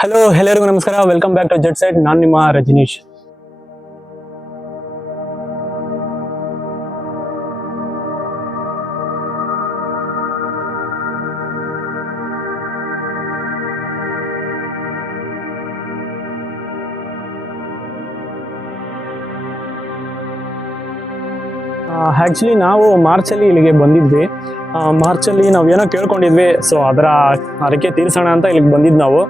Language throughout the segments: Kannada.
ಹಲೋ ಎಲ್ಲರಿಗೂ ನಮಸ್ಕಾರ. Welcome back to jet side ನಾನು ನಿಮ್ಮ ರಜನೀಶ್. ಆ್ಯಕ್ಚುಲಿ ನಾವು ಮಾರ್ಚಲ್ಲಿ ಇಲ್ಲಿಗೆ ಬಂದಿದ್ವಿ. ಮಾರ್ಚಲ್ಲಿ ನಾವು ಏನೋ ಕೇಳ್ಕೊಂಡಿದ್ವಿ. ಸೊ ಅದರ ಹರಕೆ ತೀರ್ಸೋಣ ಅಂತ ಇಲ್ಲಿಗೆ ಬಂದಿದ್ದು ನಾವು.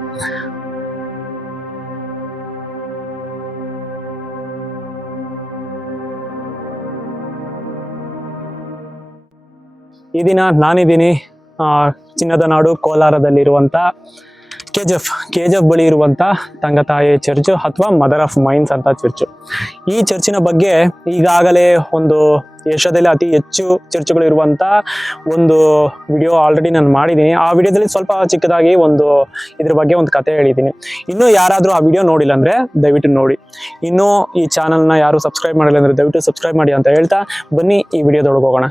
ಈ ದಿನ ನಾನಿದ್ದೀನಿ ಚಿನ್ನದ ನಾಡು ಕೋಲಾರದಲ್ಲಿರುವಂಥ K G F K G F ಬಳಿ ಇರುವಂಥ ತಂಗತಾಯಿ ಚರ್ಚು ಅಥವಾ ಮದರ್ ಆಫ್ ಮೈನ್ಸ್ ಅಂತ ಚರ್ಚು. ಈ ಚರ್ಚಿನ ಬಗ್ಗೆ ಈಗಾಗಲೇ ಒಂದು ಏಷ್ಯಾದಲ್ಲಿ ಅತಿ ಹೆಚ್ಚು ಚರ್ಚ್ಗಳು ಇರುವಂತ ಒಂದು ವಿಡಿಯೋ ಆಲ್ರೆಡಿ ನಾನು ಮಾಡಿದ್ದೀನಿ ಆ ವಿಡಿಯೋದಲ್ಲಿ ಸ್ವಲ್ಪ ಚಿಕ್ಕದಾಗಿ ಒಂದು ಇದ್ರ ಬಗ್ಗೆ ಒಂದು ಕತೆ ಹೇಳಿದ್ದೀನಿ ಇನ್ನೂ ಯಾರಾದರೂ ಆ ವಿಡಿಯೋ ನೋಡಿಲ್ಲ ಅಂದ್ರೆ ದಯವಿಟ್ಟು ನೋಡಿ. ಇನ್ನೂ ಈ ಚಾನಲ್ನ ಯಾರು ಸಬ್ಸ್ಕ್ರೈಬ್ ಮಾಡಿಲ್ಲ ಅಂದ್ರೆ ದಯವಿಟ್ಟು ಸಬ್ಸ್ಕ್ರೈಬ್ ಮಾಡಿ ಅಂತ ಹೇಳ್ತಾ ಬನ್ನಿ ಈ ವಿಡಿಯೋದೊಳಗೆ ಹೋಗೋಣ.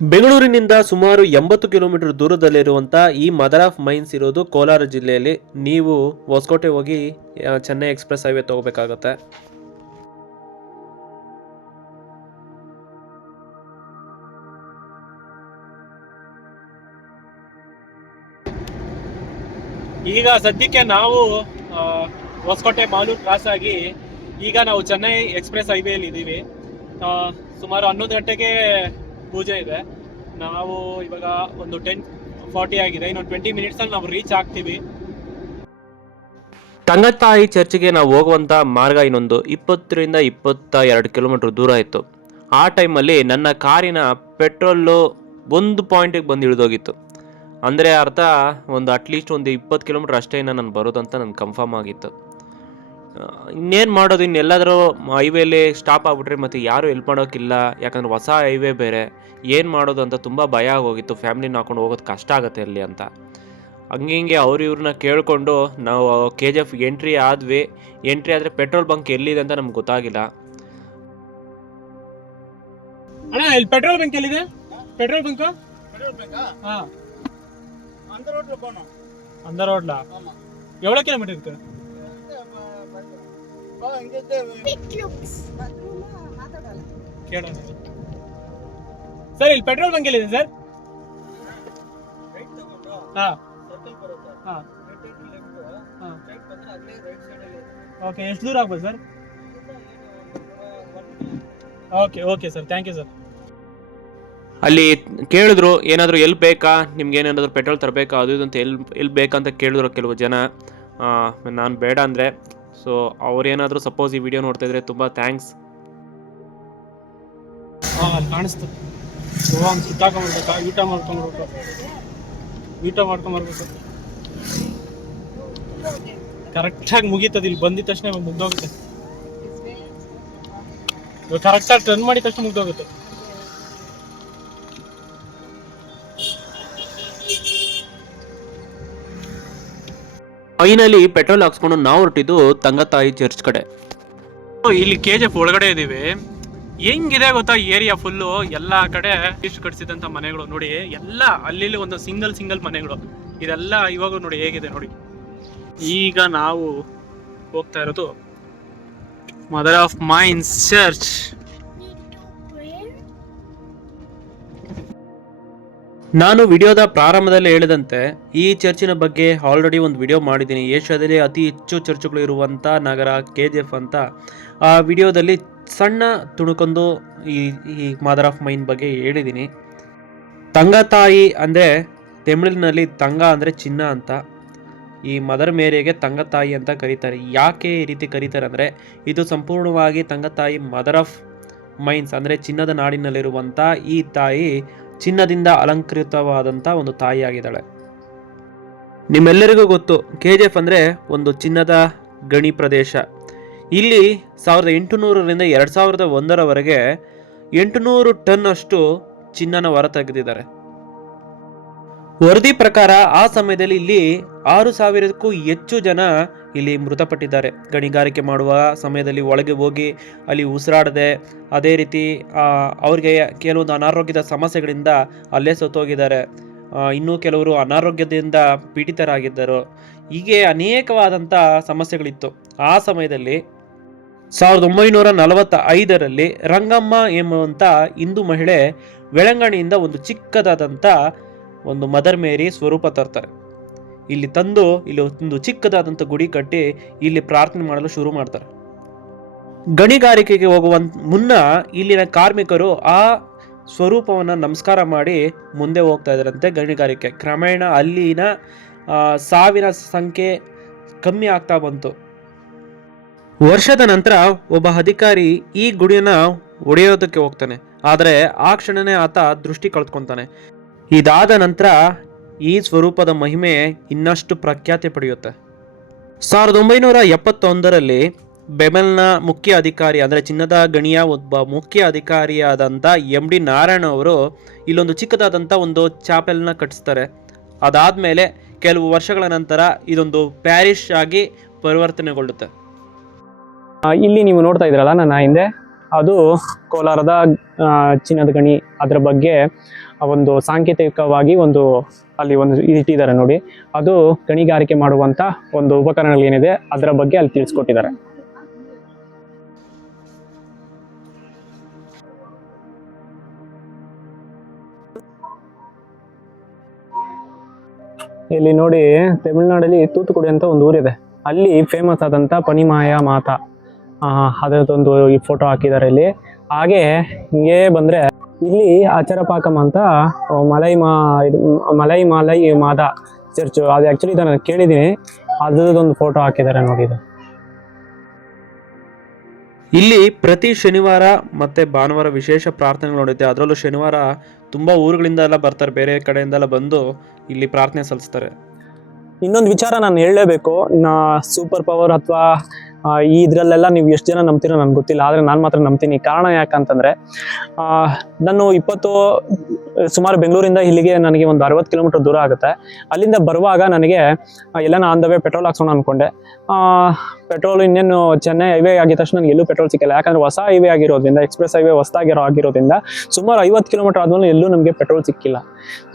ಬೆಂಗಳೂರಿನಿಂದ ಸುಮಾರು ಎಂಬತ್ತು ಕಿಲೋಮೀಟರ್ ದೂರದಲ್ಲಿರುವಂಥ ಈ ಮದರ್ ಆಫ್ ಮೈನ್ಸ್ ಇರೋದು ಕೋಲಾರ ಜಿಲ್ಲೆಯಲ್ಲಿ. ನೀವು ಹೊಸಕೋಟೆ ಹೋಗಿ ಚೆನ್ನೈ ಎಕ್ಸ್ಪ್ರೆಸ್ ಹೈವೇ ತಗೋಬೇಕಾಗತ್ತೆ. ಈಗ ಸದ್ಯಕ್ಕೆ ನಾವು ಹೊಸಕೋಟೆ ಮಾಲೂರು ಕ್ರಾಸ್ ಆಗಿ ಈಗ ನಾವು ಚೆನ್ನೈ ಎಕ್ಸ್ಪ್ರೆಸ್ ಹೈವೇಲಿ ಇದ್ದೀವಿ ಸುಮಾರು ಹನ್ನೊಂದು ಗಂಟೆಗೆ ಪೂಜೆ ಇದೆ. ನಾವು ಇವಾಗ ಒಂದು ಟೆನ್ ಫಾರ್ಟಿ ಆಗಿದೆ. ಇನ್ನೊಂದು ಟ್ವೆಂಟಿ ಮಿನಿಟ್ಸಲ್ಲಿ ನಾವು ರೀಚ್ ಆಗ್ತೀವಿ. ತಂಗತ್ತಾಯಿ ಚರ್ಚ್ಗೆ ನಾವು ಹೋಗುವಂಥ ಮಾರ್ಗ ಇನ್ನೊಂದು ಇಪ್ಪತ್ತರಿಂದ ಇಪ್ಪತ್ತ ಎರಡು ಕಿಲೋಮೀಟರ್ ದೂರ ಇತ್ತು. ಆ ಟೈಮಲ್ಲಿ ನನ್ನ ಕಾರಿನ ಪೆಟ್ರೋಲು ಒಂದು ಪಾಯಿಂಟಿಗೆ ಬಂದು ಇಳಿದೋಗಿತ್ತು. ಅಂದರೆ ಅರ್ಥ, ಒಂದು ಅಟ್ಲೀಸ್ಟ್ ಒಂದು ಇಪ್ಪತ್ತು ಕಿಲೋಮೀಟ್ರ್ ಅಷ್ಟೇ ನಾನು ಬರೋದಂತ ನನಗೆ ಕನ್ಫರ್ಮ್ ಆಗಿತ್ತು. ಇನ್ನೇನು ಮಾಡೋದು? ಇನ್ನೆಲ್ಲಾದರೂ ಹೈವೇಲಿ ಸ್ಟಾಪ್ ಆಗ್ಬಿಟ್ರೆ ಮತ್ತು ಯಾರೂ ಹೆಲ್ಪ್ ಮಾಡೋಕ್ಕಿಲ್ಲ ಯಾಕಂದ್ರೆ ಹೊಸ ಹೈವೇ ಬೇರೆ. ಏನು ಮಾಡೋದು ಅಂತ ತುಂಬ ಭಯ ಆಗೋಗಿತ್ತು. ಫ್ಯಾಮ್ಲಿನ ಹಾಕೊಂಡು ಹೋಗೋದು ಕಷ್ಟ ಆಗುತ್ತೆ ಅಲ್ಲಿ ಅಂತ. ಹಂಗೆ ಹಿಂಗೆ ಅವ್ರ ಇವ್ರನ್ನ ಕೇಳಿಕೊಂಡು ನಾವು ಕೆ ಜಿ ಎಫ್ ಎಂಟ್ರಿ ಆದ್ವಿ. ಎಂಟ್ರಿ ಆದರೆ ಪೆಟ್ರೋಲ್ ಬಂಕ್ ಎಲ್ಲಿದೆ ಅಂತ ನಮ್ಗೆ ಗೊತ್ತಾಗಿಲ್ಲ. ಅಣ್ಣ ಇಲ್ಲಿ ಪೆಟ್ರೋಲ್ ಬಂಕ್ ಎಲ್ಲಿದೆ? ಪೆಟ್ರೋಲ್ ಬಂಕ್ ಹಾ. ಅಂದರ್ ರೋಡ್ಲಾ ಏಳು ಕಿಲೋಮೀಟರ್ ಇರುತ್ತೆ ಕೇಳೋಣ. ಸರ್ ಇಲ್ಲಿ ಪೆಟ್ರೋಲ್ ಬಂಕ್ ಎಲ್ಲಿದೆ ಸರ್? ಹಾ. ಹಾ. ಓಕೆ ಎಷ್ಟು ದೂರ ಆಗ್ಬೋದು sir? Okay okay sir thank you sir. ಅಲ್ಲಿ ಕೇಳಿದ್ರು ಏನಾದರೂ ಎಲ್ಲಿ ಬೇಕಾ? ನಿಮ್ಗೆ ಏನಾದರೂ ಪೆಟ್ರೋಲ್ ತರಬೇಕಾ? ಅದು ಇದು ಅಂತ ಎಲ್ಲಿ ಎಲ್ಲಿ ಬೇಕಂತ ಕೇಳಿದ್ರು ಕೆಲವು ಜನ. ನಾನು ಬೇಡ ಅಂದರೆ ಸೊ ಅವ್ರೇನಾದರೂ ಸಪೋಸ್ ಈ ವಿಡಿಯೋ ನೋಡ್ತಾ ಇದ್ರೆ ತುಂಬ ಥ್ಯಾಂಕ್ಸ್ ಕಾಣಿಸ್ತು. ಗೋವಾನ್ ಸುತ್ತಾಕೊಂಡ್ಬರ್ಬೇಕಾ ಊಟ ಮಾಡ್ಕೊಂಡ್ಬರ್ಬೇಕು ಊಟ ಮಾಡ್ಕೊಂಬರ್ಬೇಕು ಕರೆಕ್ಟಾಗಿ ಮುಗೀತದ. ಇಲ್ಲಿ ಬಂದಿದ ತಕ್ಷಣ ಮುಗ್ದೋಗುತ್ತೆ. ಕರೆಕ್ಟಾಗಿ ಟರ್ನ್ ಮಾಡಿದ ತಕ್ಷಣ ಮುಗ್ದೋಗುತ್ತೆ. ಫೈನಲಿ ಪೆಟ್ರೋಲ್ ಹಾಕ್ಸ್ಕೊಂಡು ನಾವು ಹೊರಟಿದ್ದು ತಂಗತಾಯಿ ಚರ್ಚ್ ಕಡೆ. ಇಲ್ಲಿ ಕೆ ಜಿ ಒಳಗಡೆ ಇದೀವಿ. ಹೆಂಗಿದೆ ಗೊತ್ತಾ ಏರಿಯಾ ಫುಲ್ಲು ಎಲ್ಲ ಕಡೆ ಇಷ್ಟು ಕಟ್ಸಿದಂತ ಮನೆಗಳು ನೋಡಿ, ಎಲ್ಲ ಅಲ್ಲಿಲ್ಲಿ ಒಂದು ಸಿಂಗಲ್ ಸಿಂಗಲ್ ಮನೆಗಳು. ಇದೆಲ್ಲ ಇವಾಗ ನೋಡಿ ಹೇಗಿದೆ ನೋಡಿ. ಈಗ ನಾವು ಹೋಗ್ತಾ ಇರೋದು ಮದರ್ ಆಫ್ ಮೈನ್ಸ್ ಚರ್ಚ್ ನಾನು ವಿಡಿಯೋದ ಪ್ರಾರಂಭದಲ್ಲಿ ಹೇಳಿದಂತೆ, ಈ ಚರ್ಚಿನ ಬಗ್ಗೆ ಆಲ್ರೆಡಿ ಒಂದು ವಿಡಿಯೋ ಮಾಡಿದ್ದೀನಿ. ಏಷ್ಯಾದಲ್ಲಿ ಅತಿ ಹೆಚ್ಚು ಚರ್ಚುಗಳು ಇರುವಂಥ ನಗರ ಕೆ ಜಿ ಎಫ್ ಅಂತ. ಆ ವಿಡಿಯೋದಲ್ಲಿ ಸಣ್ಣ ತುಣುಕೊಂದು ಈ ಈ ಮದರ್ ಆಫ್ ಮೈನ್ ಬಗ್ಗೆ ಹೇಳಿದ್ದೀನಿ. ತಂಗತಾಯಿ ಅಂದರೆ ತಮಿಳಿನಲ್ಲಿ ತಂಗ ಅಂದರೆ ಚಿನ್ನ ಅಂತ. ಈ ಮದರ್ ಮೇರಿಗೆ ತಂಗ ತಾಯಿ ಅಂತ ಕರೀತಾರೆ. ಯಾಕೆ ಈ ರೀತಿ ಕರೀತಾರೆ ಅಂದರೆ, ಇದು ಸಂಪೂರ್ಣವಾಗಿ ತಂಗತಾಯಿ ಮದರ್ ಆಫ್ ಮೈನ್ಸ್ ಅಂದರೆ ಚಿನ್ನದ ನಾಡಿನಲ್ಲಿರುವಂಥ ಈ ತಾಯಿ ಚಿನ್ನದಿಂದ ಅಲಂಕೃತವಾದಂಥ ಒಂದು ತಾಯಿಯಾಗಿದ್ದಾಳೆ. ನಿಮ್ಮೆಲ್ಲರಿಗೂ ಗೊತ್ತು ಕೆ ಜಿ ಎಫ್ ಅಂದರೆ ಒಂದು ಚಿನ್ನದ ಗಣಿ ಪ್ರದೇಶ. ಇಲ್ಲಿ ಸಾವಿರದ ಎಂಟುನೂರರಿಂದ ಎರಡು ಸಾವಿರದ ಒಂದರವರೆಗೆ ಎಂಟುನೂರು ಟನ್ ಅಷ್ಟು ಚಿನ್ನನ ಹೊರತೆಗೆದಿದ್ದಾರೆ ವರದಿ ಪ್ರಕಾರ ಆ ಸಮಯದಲ್ಲಿ ಇಲ್ಲಿ ಆರು ಸಾವಿರಕ್ಕೂ ಹೆಚ್ಚು ಜನ ಇಲ್ಲಿ ಮೃತಪಟ್ಟಿದ್ದಾರೆ. ಗಣಿಗಾರಿಕೆ ಮಾಡುವ ಸಮಯದಲ್ಲಿ ಒಳಗೆ ಹೋಗಿ ಅಲ್ಲಿ ಉಸಿರಾಡದೆ, ಅದೇ ರೀತಿ ಅವರಿಗೆ ಕೆಲವೊಂದು ಅನಾರೋಗ್ಯದ ಸಮಸ್ಯೆಗಳಿಂದ ಅಲ್ಲೇ ಸತ್ತೋಗಿದ್ದಾರೆ. ಇನ್ನೂ ಕೆಲವರು ಅನಾರೋಗ್ಯದಿಂದ ಪೀಡಿತರಾಗಿದ್ದರು. ಹೀಗೆ ಅನೇಕವಾದಂಥ ಸಮಸ್ಯೆಗಳಿತ್ತು. ಆ ಸಮಯದಲ್ಲಿ ಸಾವಿರದ ಒಂಬೈನೂರ ನಲವತ್ತ ಐದರಲ್ಲಿ ರಂಗಮ್ಮ ಎಂಬುವಂಥ ಹಿಂದೂ ಮಹಿಳೆ ಬೆಳಂಗಣಿಯಿಂದ ಒಂದು ಚಿಕ್ಕದಾದಂಥ ಒಂದು ಮದರ್ ಮೇರಿ ಸ್ವರೂಪ ತರ್ತಾರೆ. ಇಲ್ಲಿ ತಂದು, ಇಲ್ಲಿ ಒಂದು ಚಿಕ್ಕದಾದಂಥ ಗುಡಿ ಕಟ್ಟಿ ಇಲ್ಲಿ ಪ್ರಾರ್ಥನೆ ಮಾಡಲು ಶುರು ಮಾಡ್ತಾರೆ. ಗಣಿಗಾರಿಕೆಗೆ ಹೋಗುವ ಮುನ್ನ ಇಲ್ಲಿನ ಕಾರ್ಮಿಕರು ಆ ಸ್ವರೂಪವನ್ನು ನಮಸ್ಕಾರ ಮಾಡಿ ಮುಂದೆ ಹೋಗ್ತಾ ಇದ್ದಾರಂತೆ ಗಣಿಗಾರಿಕೆ. ಕ್ರಮೇಣ ಅಲ್ಲಿನ ಸಾವಿನ ಸಂಖ್ಯೆ ಕಮ್ಮಿ ಆಗ್ತಾ ಬಂತು. ವರ್ಷದ ನಂತರ ಒಬ್ಬ ಅಧಿಕಾರಿ ಈ ಗುಡಿಯನ್ನ ಒಡೆಯೋದಕ್ಕೆ ಹೋಗ್ತಾನೆ. ಆದರೆ ಆ ಕ್ಷಣನೇ ಆತ ದೃಷ್ಟಿ ಕಳ್ಕೊತಾನೆ. ಇದಾದ ನಂತರ ಈ ಸ್ವರೂಪದ ಮಹಿಮೆ ಇನ್ನಷ್ಟು ಪ್ರಖ್ಯಾತಿ ಪಡೆಯುತ್ತೆ. ಸಾವಿರದ ಒಂಬೈನೂರ ಎಪ್ಪತ್ತೊಂದರಲ್ಲಿ ಬೆಮೆಲ್ನ ಮುಖ್ಯ ಅಧಿಕಾರಿ, ಅಂದರೆ ಚಿನ್ನದ ಗಣಿಯ ಒಬ್ಬ ಮುಖ್ಯ ಅಧಿಕಾರಿಯಾದಂಥ ಎಂ ಡಿ ನಾರಾಯಣ ಅವರು ಇಲ್ಲೊಂದು ಚಿಕ್ಕದಾದಂಥ ಒಂದು ಚಾಪೆಲ್ನ ಕಟ್ಟಿಸ್ತಾರೆ. ಅದಾದಮೇಲೆ ಕೆಲವು ವರ್ಷಗಳ ನಂತರ ಇದೊಂದು ಪ್ಯಾರಿಶ್ ಆಗಿ ಪರಿವರ್ತನೆಗೊಳ್ಳುತ್ತೆ. ಇಲ್ಲಿ ನೀವು ನೋಡ್ತಾ ಇದ್ರಲ್ಲ ನನ್ನ ಹಿಂದೆ? ಅದು ಕೋಲಾರದ ಚಿನ್ನದ ಗಣಿ ಅದರ ಬಗ್ಗೆ ಒಂದು ಸಾಂಕೇತಿಕವಾಗಿ ಒಂದು ಅಲ್ಲಿ ಒಂದು ಇಟ್ಟಿದ್ದಾರೆ ನೋಡಿ. ಅದು ಗಣಿಗಾರಿಕೆ ಮಾಡುವಂತ ಒಂದು ಉಪಕರಣಗಳೇನಿದೆ ಅದರ ಬಗ್ಗೆ ಅಲ್ಲಿ ತಿಳಿಸ್ಕೊಟ್ಟಿದ್ದಾರೆ. ಇಲ್ಲಿ ನೋಡಿ ತಮಿಳ್ನಾಡಲ್ಲಿ ತೂತುಕುಡಿ ಅಂತ ಒಂದು ಊರಿದೆ. ಅಲ್ಲಿ ಫೇಮಸ್ ಆದಂತ ಪನಿಮಾಯ ಮಾತಾ. ಆ, ಅದರದೊಂದು ಈ ಫೋಟೋ ಹಾಕಿದ್ದಾರೆ ಇಲ್ಲಿ. ಹಾಗೆ ಹಿಂಗೆ ಬಂದ್ರೆ ಇಲ್ಲಿ ಆಚಾರಪಾಕಂ ಅಂತ ಮಲೈ ಮಾ ಇದು ಮಲೈ ಮಾಲೈ ಮಾದ ಚರ್ಚ್. ಅದು ಆಕ್ಚುಲಿ ನಾನು ಕೇಳಿದ್ದೀನಿ. ಅದ್ರದ್ದೊಂದು ಫೋಟೋ ಹಾಕಿದ್ದಾರೆ ನೋಡಿ ಇದು. ಇಲ್ಲಿ ಪ್ರತಿ ಶನಿವಾರ ಮತ್ತೆ ಭಾನುವಾರ ವಿಶೇಷ ಪ್ರಾರ್ಥನೆಗಳು ನಡೆಯುತ್ತೆ. ಅದರಲ್ಲೂ ಶನಿವಾರ ತುಂಬಾ ಊರುಗಳಿಂದ ಎಲ್ಲ ಬರ್ತಾರೆ. ಬೇರೆ ಕಡೆಯಿಂದೆಲ್ಲ ಬಂದು ಇಲ್ಲಿ ಪ್ರಾರ್ಥನೆ ಸಲ್ಲಿಸ್ತಾರೆ. ಇನ್ನೊಂದು ವಿಚಾರ ನಾನು ಹೇಳಲೇಬೇಕು. ನಾ ಸೂಪರ್ ಪವರ್ ಅಥವಾ ಈ ಇದ್ರಲ್ಲೆಲ್ಲ ನೀವು ಎಷ್ಟು ಜನ ನಂಬ್ತೀರೋ ನನಗೆ ಗೊತ್ತಿಲ್ಲ, ಆದರೆ ನಾನು ಮಾತ್ರ ನಂಬ್ತೀನಿ. ಕಾರಣ ಯಾಕಂತಂದರೆ ನಾನು ಇಪ್ಪತ್ತು, ಸುಮಾರು ಬೆಂಗಳೂರಿಂದ ಇಲ್ಲಿಗೆ ನನಗೆ ಒಂದು ಅರವತ್ತು ಕಿಲೋಮೀಟರ್ ದೂರ ಆಗುತ್ತೆ. ಅಲ್ಲಿಂದ ಬರುವಾಗ ನನಗೆ ಎಲ್ಲ ಆನ್ ದ ಪೆಟ್ರೋಲ್ ಹಾಕ್ಸೋಣ ಅಂದ್ಕೊಂಡೆ ಪೆಟ್ರೋಲ್ ಇನ್ನೇನು ಚೆನ್ನೈ ಹೈವೇ ಆಗಿದ ತಕ್ಷಣ ನನಗೆ ಎಲ್ಲೂ ಪೆಟ್ರೋಲ್ ಸಿಕ್ಕಿಲ್ಲ. ಯಾಕಂದ್ರೆ ಹೊಸ ಹೈವೇ ಆಗಿರೋದ್ರಿಂದ ಎಕ್ಸ್ಪ್ರೆಸ್ ಹೈವೇ ಹೊಸದಾಗಿರೋ ಆಗಿರೋದ್ರಿಂದ ಸುಮಾರು ಐವತ್ತು ಕಿಲೋಮೀಟರ್ ಆದ್ಮೇಲೆ ಎಲ್ಲೂ ನಮಗೆ ಪೆಟ್ರೋಲ್ ಸಿಕ್ಕಿಲ್ಲ.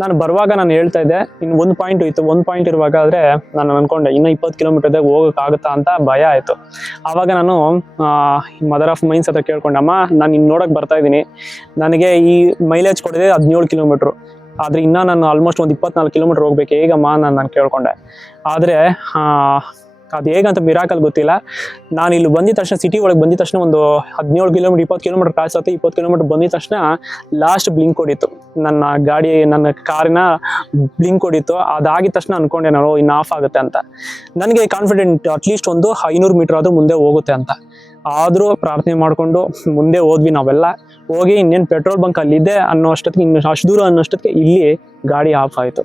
ನಾನು ಬರುವಾಗ ನಾನು ಹೇಳ್ತಾ ಇದ್ದೆ, ಇನ್ನು ಒಂದು ಪಾಯಿಂಟ್ ಇತ್ತು, ಒಂದು ಪಾಯಿಂಟ್ ಇರುವಾಗ ಆದರೆ ನಾನು ಅನ್ಕೊಂಡೆ, ಇನ್ನೂ ಇಪ್ಪತ್ತು ಕಿಲೋಮೀಟರ್ದಾಗ ಹೋಗೋಕ್ಕಾಗುತ್ತಾ ಅಂತ ಭಯ ಆಯಿತು. ಆವಾಗ ನಾನು ಮದರ್ ಆಫ್ ಮೈನ್ಸ್ ಹತ್ರ ಕೇಳ್ಕೊಂಡಮ್ಮ ನಾನು ಇನ್ನು ನೋಡೋಕೆ ಬರ್ತಾ ಇದ್ದೀನಿ. ನನಗೆ ಈ ಮೈಲೇಜ್ ಕೊಡಿದೆ ಹದಿನೇಳು ಕಿಲೋಮೀಟ್ರು ಆದರೆ ಇನ್ನೂ ನಾನು ಆಲ್ಮೋಸ್ಟ್ ಒಂದು ಇಪ್ಪತ್ನಾಲ್ಕು ಕಿಲೋಮೀಟರ್ ಹೋಗ್ಬೇಕು, ಹೇಗಮ್ಮ? ನಾನು ನಾನು ಕೇಳ್ಕೊಂಡೆ. ಆದರೆ ಅದು ಹೇಗಂತ ಮಿರಾಕಲ್ ಗೊತ್ತಿಲ್ಲ. ನಾನು ಇಲ್ಲಿ ಬಂದಿದ ತಕ್ಷಣ ಸಿಟಿ ಒಳಗೆ ಬಂದಿದ ತಕ್ಷಣ ಒಂದು ಹದಿನೇಳು ಕಿಲೋಮೀಟರ್ ಇಪ್ಪತ್ತು ಕಿಲೋಮೀಟರ್ ಕ್ರಾಸ್ ಆಯ್ತು ಇಪ್ಪತ್ತು ಕಿಲೋಮೀಟರ್ ಬಂದಿದ ತಕ್ಷಣ ಲಾಸ್ಟ್ ಬ್ಲಿಂಕ್ ಹೊಡಿತು. ನನ್ನ ಗಾಡಿ, ನನ್ನ ಕಾರಿನ ಬ್ಲಿಂಕ್ ಹೊಡಿತು. ಅದಾಗಿದ ತಕ್ಷಣ ಅನ್ಕೊಂಡೆ ನಾನು ಇನ್ನು ಆಫ್ ಆಗುತ್ತೆ ಅಂತ. ನನಗೆ ಕಾನ್ಫಿಡೆಂಟ್ ಅಟ್ಲೀಸ್ಟ್ ಒಂದು ಐನೂರು ಮೀಟರ್ ಆದರೂ ಮುಂದೆ ಹೋಗುತ್ತೆ ಅಂತ. ಆದರೂ ಪ್ರಾರ್ಥನೆ ಮಾಡಿಕೊಂಡು ಮುಂದೆ ಹೋದ್ವಿ ನಾವೆಲ್ಲ. ಹೋಗಿ ಇನ್ನೇನು ಪೆಟ್ರೋಲ್ ಬಂಕ್ ಅಲ್ಲಿದೆ ಅನ್ನೋ ಅಷ್ಟೊತ್ತಿಗೆ ಇನ್ನು ಅಷ್ಟು ದೂರ ಅನ್ನೋಷ್ಟೊತ್ತಿಗೆ ಇಲ್ಲಿ ಗಾಡಿ ಆಫ್ ಆಯಿತು.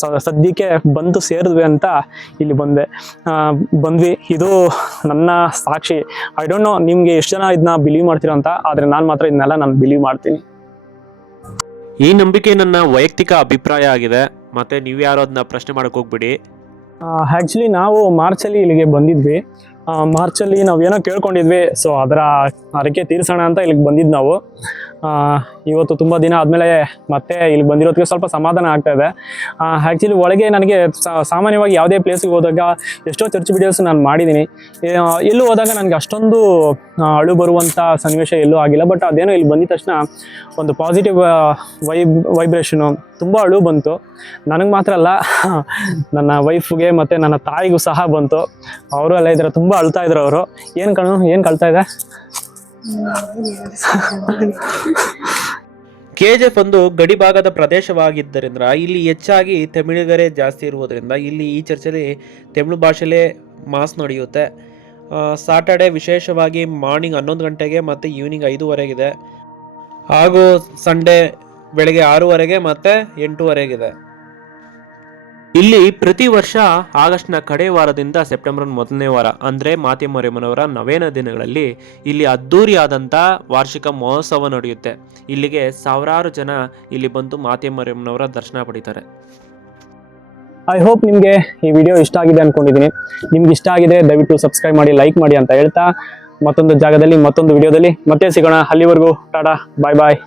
ಸ ಸದ್ಯಕ್ಕೆ ಬಂದು ಸೇರಿದ್ವಿ ಅಂತ ಇಲ್ಲಿ ಬಂದೆ. ಬಂದ್ವಿ. ಇದು ನನ್ನ ಸಾಕ್ಷಿ. ಐ ಡೋಂಟ್ ನೋ ನಿಮಗೆ ಎಷ್ಟು ಜನ ಇದನ್ನ ಬಿಲೀವ್ ಮಾಡ್ತೀರೋ ಅಂತ ಆದರೆ ನಾನು ಮಾತ್ರ ಇದನ್ನೆಲ್ಲ ನಾನು ಬಿಲೀವ್ ಮಾಡ್ತೀನಿ. ಈ ನಂಬಿಕೆ ನನ್ನ ವೈಯಕ್ತಿಕ ಅಭಿಪ್ರಾಯ ಆಗಿದೆ. ಮತ್ತೆ ನೀವು ಯಾರು ಅದನ್ನ ಪ್ರಶ್ನೆ ಮಾಡಕ್ ಹೋಗ್ಬಿಡಿ. ಆ್ಯಕ್ಚುಲಿ ನಾವು ಮಾರ್ಚಲ್ಲಿ ಇಲ್ಲಿಗೆ ಬಂದಿದ್ವಿ. ಮಾರ್ಚಲ್ಲಿ ನಾವು ಏನೋ ಕೇಳ್ಕೊಂಡಿದ್ವಿ ಸೊ ಅದರ ಹರಕೆ ತೀರ್ಸೋಣ ಅಂತ ಇಲ್ಲಿಗೆ ಬಂದಿದ್ದು ನಾವು. ಇವತ್ತು ತುಂಬ ದಿನ ಆದಮೇಲೆ ಮತ್ತೆ ಇಲ್ಲಿ ಬಂದಿರೋದಕ್ಕೆ ಸ್ವಲ್ಪ ಸಮಾಧಾನ ಆಗ್ತಾ ಇದೆ. ಆ್ಯಕ್ಚುಲಿ ಒಳಗೆ ನನಗೆ ಸಾಮಾನ್ಯವಾಗಿ ಯಾವುದೇ ಪ್ಲೇಸಿಗೆ ಹೋದಾಗ ಎಷ್ಟೋ ಚರ್ಚ್ ವಿಡಿಯೋಸ್ ನಾನು ಮಾಡಿದ್ದೀನಿ ಎಲ್ಲೂ ಹೋದಾಗ ನನಗೆ ಅಷ್ಟೊಂದು ಅಳು ಬರುವಂಥ ಸನ್ನಿವೇಶ ಎಲ್ಲೂ ಆಗಿಲ್ಲ. ಬಟ್ ಅದೇನೋ ಇಲ್ಲಿ ಬಂದಿದ ತಕ್ಷಣ ಒಂದು ಪಾಸಿಟಿವ್ ವೈಬ್ ವೈಬ್ರೇಷನು ತುಂಬ ಅಳು ಬಂತು. ನನಗೆ ಮಾತ್ರ ಅಲ್ಲ, ನನ್ನ ವೈಫ್ಗೆ ಮತ್ತು ನನ್ನ ತಾಯಿಗೂ ಸಹ ಬಂತು. ಅವರು ಅಲ್ಲ ಇದ್ದಾರೆ ತುಂಬ ಅಳ್ತಾ ಇದ್ರು ಅವರು. ಏನು ಕಣ್ಣು ಏನು ಕಳ್ತಾ ಇದೆ? ಕೆ ಜಿ ಎಫ್ ಒಂದು ಗಡಿ ಭಾಗದ ಪ್ರದೇಶವಾಗಿದ್ದರಿಂದ ಇಲ್ಲಿ ಹೆಚ್ಚಾಗಿ ತಮಿಳಿಗರೇ ಜಾಸ್ತಿ ಇರುವುದರಿಂದ ಇಲ್ಲಿ ಈ ಚರ್ಚೆಯಲ್ಲಿ ತಮಿಳು ಭಾಷೆಯಲ್ಲೇ ಮಾಸ್ ನಡೆಯುತ್ತೆ. ಸಾಟರ್ಡೆ ವಿಶೇಷವಾಗಿ ಮಾರ್ನಿಂಗ್ ಹನ್ನೊಂದು ಗಂಟೆಗೆ ಮತ್ತು ಈವ್ನಿಂಗ್ ಐದುವರೆಗಿದೆ. ಹಾಗೂ ಸಂಡೇ ಬೆಳಗ್ಗೆ ಆರೂವರೆಗೆ ಮತ್ತು ಎಂಟೂವರೆಗಿದೆ. ಇಲ್ಲಿ ಪ್ರತಿ ವರ್ಷ ಆಗಸ್ಟ್ನ ಕಡೆ ವಾರದಿಂದ ಸೆಪ್ಟೆಂಬರ್ ಮೊದಲನೇ ವಾರ, ಅಂದರೆ ಮಾತೆಮೊರೆಮ್ಮನವರ ನವೇನ ದಿನಗಳಲ್ಲಿ ಇಲ್ಲಿ ಅದ್ದೂರಿಯಾದಂಥ ವಾರ್ಷಿಕ ಮಹೋತ್ಸವ ನಡೆಯುತ್ತೆ. ಇಲ್ಲಿಗೆ ಸಾವಿರಾರು ಜನ ಇಲ್ಲಿ ಬಂದು ಮಾತೆಮೊರೆಮ್ಮನವರ ದರ್ಶನ ಪಡಿತಾರೆ. ಐ ಹೋಪ್ ನಿಮಗೆ ಈ ವಿಡಿಯೋ ಇಷ್ಟ ಆಗಿದೆ ಅನ್ಕೊಂಡಿದೀನಿ ನಿಮ್ಗೆ ಇಷ್ಟ ಆಗಿದೆ, ದಯವಿಟ್ಟು ಸಬ್ಸ್ಕ್ರೈಬ್ ಮಾಡಿ ಲೈಕ್ ಮಾಡಿ ಅಂತ ಹೇಳ್ತಾ ಮತ್ತೊಂದು ಜಾಗದಲ್ಲಿ ಮತ್ತೊಂದು ವಿಡಿಯೋದಲ್ಲಿ ಮತ್ತೆ ಸಿಗೋಣ. ಅಲ್ಲಿವರೆಗೂ ಟಾಟಾ ಬಾಯ್ ಬಾಯ್